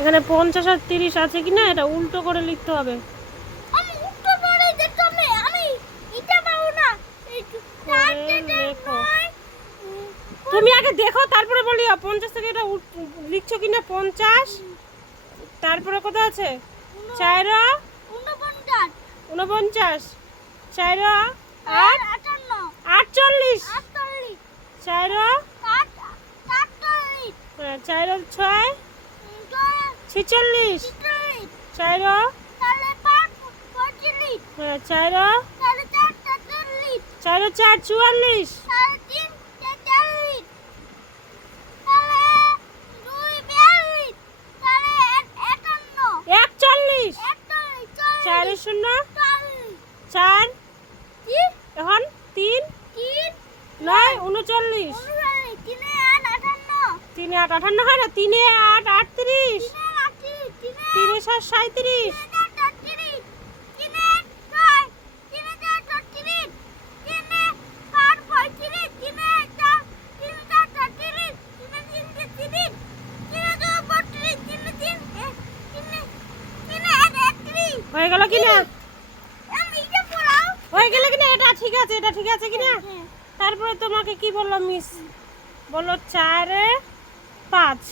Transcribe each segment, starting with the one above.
এখানে 50 আর 30 আছে কিনা এটা উল্টো করে লিখতে হবে। আমি উল্টো করে দেখো আমি এটা পাবো না। তুমি আগে দেখো তারপরে বলিও 50 থেকে এটা লিখছো কিনা 50। তারপরে কত আছে? 4 49 49 4 আর 8 58 48 4 4 6 46 4 4 4 4 44 41 4 0 4 এখন 3 9 39 3 8 58 হয় না 3 8 38 3 7 37 হয়ে গেল কিনা? হয়ে গেল কিনা? এটা ঠিক আছে, এটা ঠিক আছে কিনা? তারপরে তোমাকে কি বললো মিস? বললো 4 5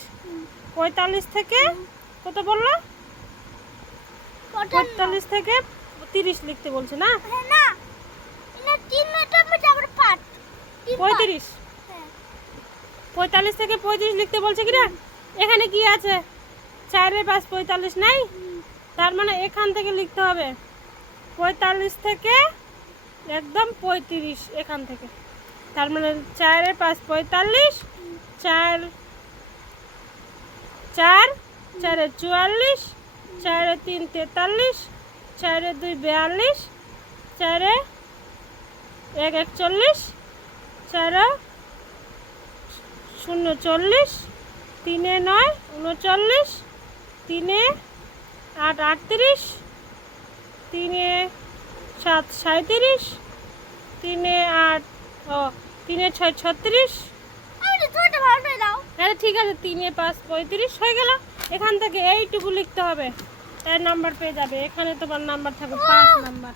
45 থেকে কত বললো? 45 থেকে 30 লিখতে বলছে না? 35 45 থেকে 35 লিখতে বলছে কিনা? এখানে কি আছে? 4 5 45 নাই? তার মানে এখান থেকে লিখতে হবে 45 থেকে একদম 35 এখান থেকে। তার মানে 4 5 45 4 4 4 44 4 3 43 4 2 42 4 1 41 4 0 40 3 9 39 3 8 38 3 7 37 3 8 3 6 36। হ্যাঁ ঠিক আছে 3 5 35 হয়ে গেল। এখান থেকে এইটুকু লিখতে হবে, এর নাম্বার পেয়ে যাবে। এখানে তোমার নাম্বার থাকবে 5 নাম্বার।